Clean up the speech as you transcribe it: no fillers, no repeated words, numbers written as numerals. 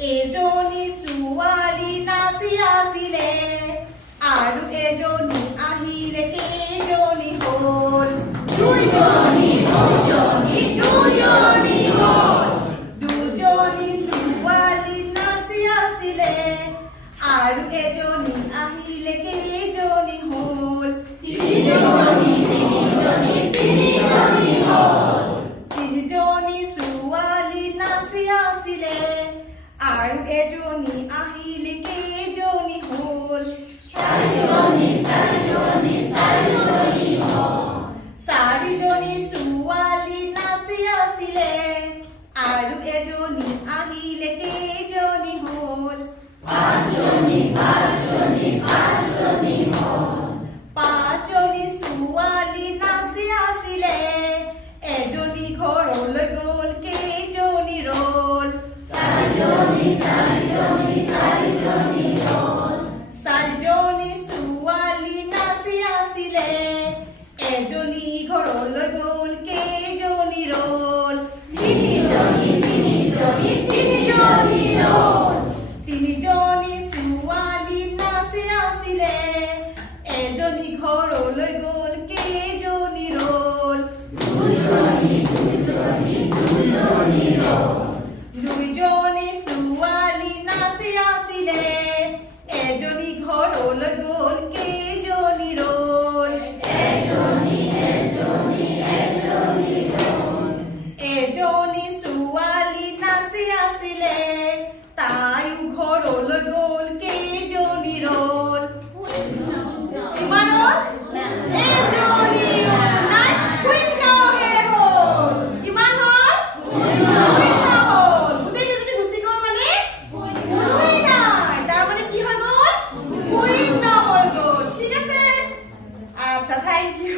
এজনী ছোৱালী নাচি আছিলে আৰু এজনী আহিলে কেইজনী হ'ল দুজনী হ'ল দুজনী ছোৱালী নাচি আছিলে আৰু এজনী আহিলে কেইজনী হ'ল তিনিজনী হ'ল তিনিজনী ছোৱালী নাচি আছিলে আৰু এজনী আহিলে কেইজনী হ'ল চাৰিজনী ছোৱালী নাচি আছিলে আৰু এজনী আহিলে কেইজনী হ'ল পাঁচজনী ছোৱালী নাচি আছিলে এজনী ঘৰলৈ গ'ল কেইজনী ৰ'ল চাৰিজনী ছোৱালী নাচি আছিলে এজনী ঘৰলৈ গ'ল কেইজনী ৰ'ল তিনিজনী ৰ'ল তিনিজনী ছোৱালী নাচি আছিলে এজনী ঘৰলৈ গ'ল কেইজনী ৰ'ল দুজনী ছোৱালী নাচি আছিলে এজনী ঘৰলৈ গ'ল কেইজনী ৰ'ল এজনী ছোৱালী নাচি আছিলে তাইও ঘৰলৈ গ'ল কেইজনী ৰ'ল কিমান হ'ল এজনী নাই শূন্যহে হ'ল কিমান হ'ল শূন্য হ'ল গোটেইকেইজনী গুচি গ'ল মানে কোনোৱেই নাই তাৰমানে কি হৈ গ'ল শূন্য হৈ গ'ল ঠিক আছে আচ্ছা থেংক ইউ